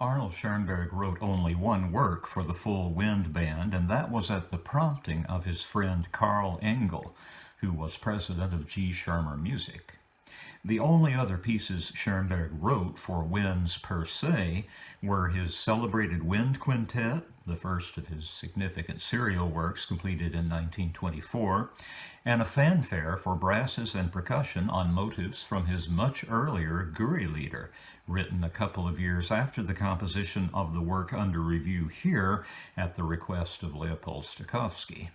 Arnold Schoenberg wrote only one work for the full wind band, and that was at the prompting of his friend Carl Engel, who was president of G. Schirmer Music. The only other pieces Schoenberg wrote for winds per se were his celebrated Wind Quintet, the first of his significant serial works completed in 1924, and a fanfare for brasses and percussion on motifs from his much earlier Guri-Lieder, written a couple of years after the composition of the work under review here at the request of Leopold Stokowski.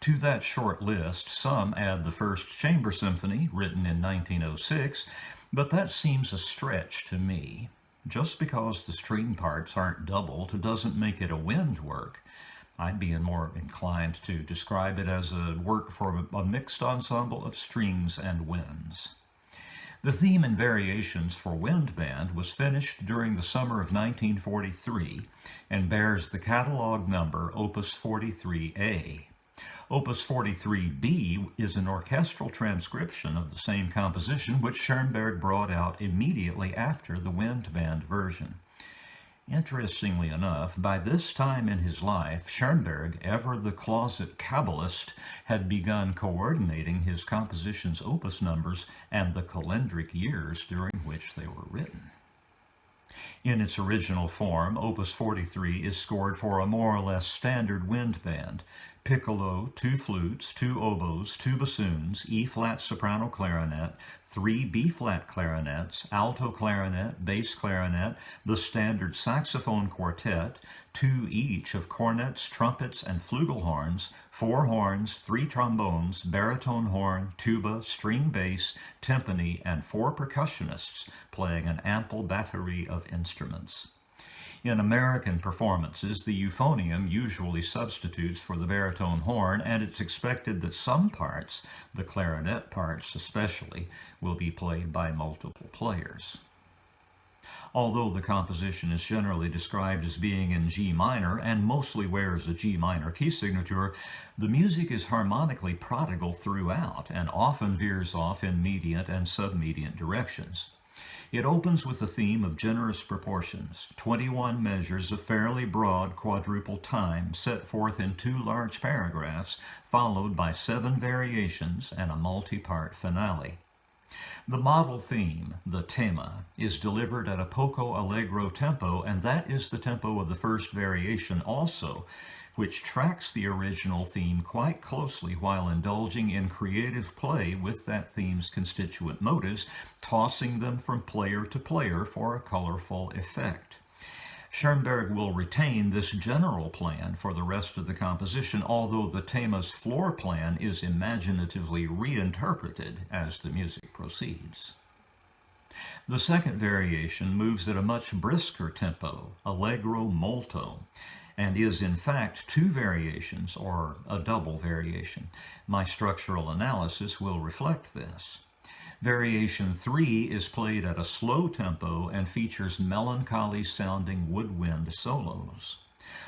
To that short list, some add the First Chamber Symphony, written in 1906, but that seems a stretch to me. Just because the string parts aren't doubled doesn't make it a wind work. I'd be more inclined to describe it as a work for a mixed ensemble of strings and winds. The theme and variations for Wind Band was finished during the summer of 1943 and bears the catalog number Opus 43A. Opus 43B is an orchestral transcription of the same composition which Schoenberg brought out immediately after the wind band version. Interestingly enough, by this time in his life, Schoenberg, ever the closet Kabbalist, had begun coordinating his compositions' opus numbers and the calendric years during which they were written. In its original form, Opus 43 is scored for a more or less standard wind band: piccolo, 2 flutes, 2 oboes, 2 bassoons, E-flat soprano clarinet, 3 B-flat clarinets, alto clarinet, bass clarinet, the standard saxophone quartet, 2 each of cornets, trumpets, and flugelhorns, 4 horns, 3 trombones, baritone horn, tuba, string bass, timpani, and 4 percussionists playing an ample battery of instruments. In American performances, the euphonium usually substitutes for the baritone horn, and it's expected that some parts, the clarinet parts especially, will be played by multiple players. Although the composition is generally described as being in G minor and mostly wears a G minor key signature, the music is harmonically prodigal throughout and often veers off in mediant and submediant directions. It opens with a theme of generous proportions, 21 measures of fairly broad quadruple time set forth in 2 large paragraphs, followed by 7 variations and a multi-part finale. The model theme, the tema, is delivered at a poco allegro tempo, and that is the tempo of the first variation also, which tracks the original theme quite closely while indulging in creative play with that theme's constituent motives, tossing them from player to player for a colorful effect. Schoenberg will retain this general plan for the rest of the composition, although the tema's floor plan is imaginatively reinterpreted as the music proceeds. The second variation moves at a much brisker tempo, allegro molto, and is in fact 2 variations, or a double variation. My structural analysis will reflect this. Variation 3 is played at a slow tempo and features melancholy-sounding woodwind solos.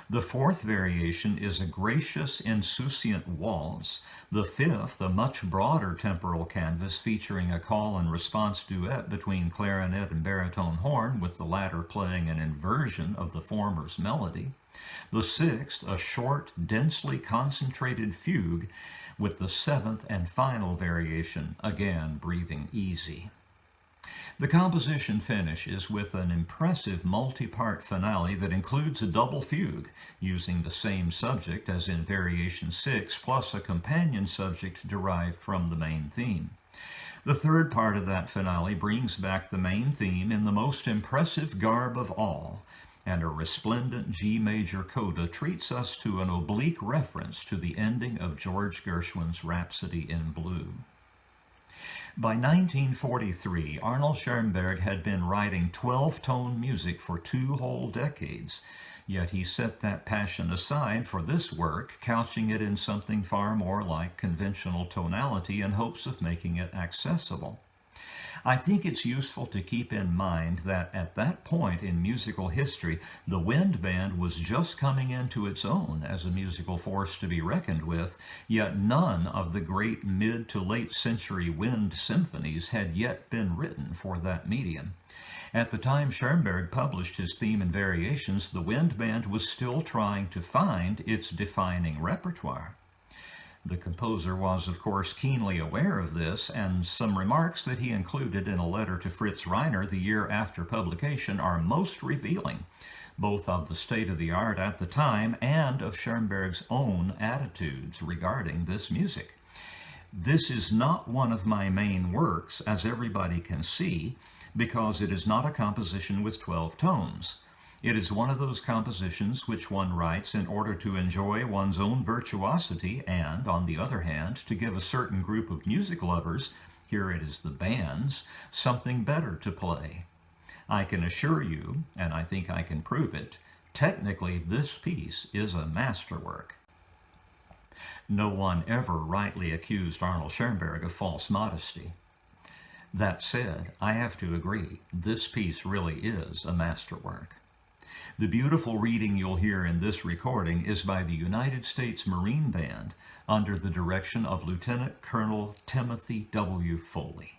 The 4th variation is a gracious, insouciant waltz. The 5th, a much broader temporal canvas featuring a call and response duet between clarinet and baritone horn, with the latter playing an inversion of the former's melody. The 6th, a short, densely concentrated fugue, with the 7th and final variation again breathing easy. The composition finishes with an impressive multi-part finale that includes a double fugue, using the same subject as in Variation 6, plus a companion subject derived from the main theme. The third part of that finale brings back the main theme in the most impressive garb of all, and a resplendent G major coda treats us to an oblique reference to the ending of George Gershwin's Rhapsody in Blue. By 1943, Arnold Schoenberg had been writing 12-tone music for 2 whole decades, yet he set that passion aside for this work, couching it in something far more like conventional tonality in hopes of making it accessible. I think it's useful to keep in mind that at that point in musical history, the wind band was just coming into its own as a musical force to be reckoned with, yet none of the great mid to late century wind symphonies had yet been written for that medium. At the time Schoenberg published his theme and variations, the wind band was still trying to find its defining repertoire. The composer was, of course, keenly aware of this, and some remarks that he included in a letter to Fritz Reiner the year after publication are most revealing, both of the state of the art at the time and of Schoenberg's own attitudes regarding this music. This is not one of my main works, as everybody can see, because it is not a composition with 12 tones. It is one of those compositions which one writes in order to enjoy one's own virtuosity and, on the other hand, to give a certain group of music lovers, here it is the bands, something better to play. I can assure you, and I think I can prove it, technically this piece is a masterwork. No one ever rightly accused Arnold Schoenberg of false modesty. That said, I have to agree, this piece really is a masterwork. The beautiful reading you'll hear in this recording is by the United States Marine Band under the direction of Lieutenant Colonel Timothy W. Foley.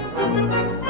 Thank you.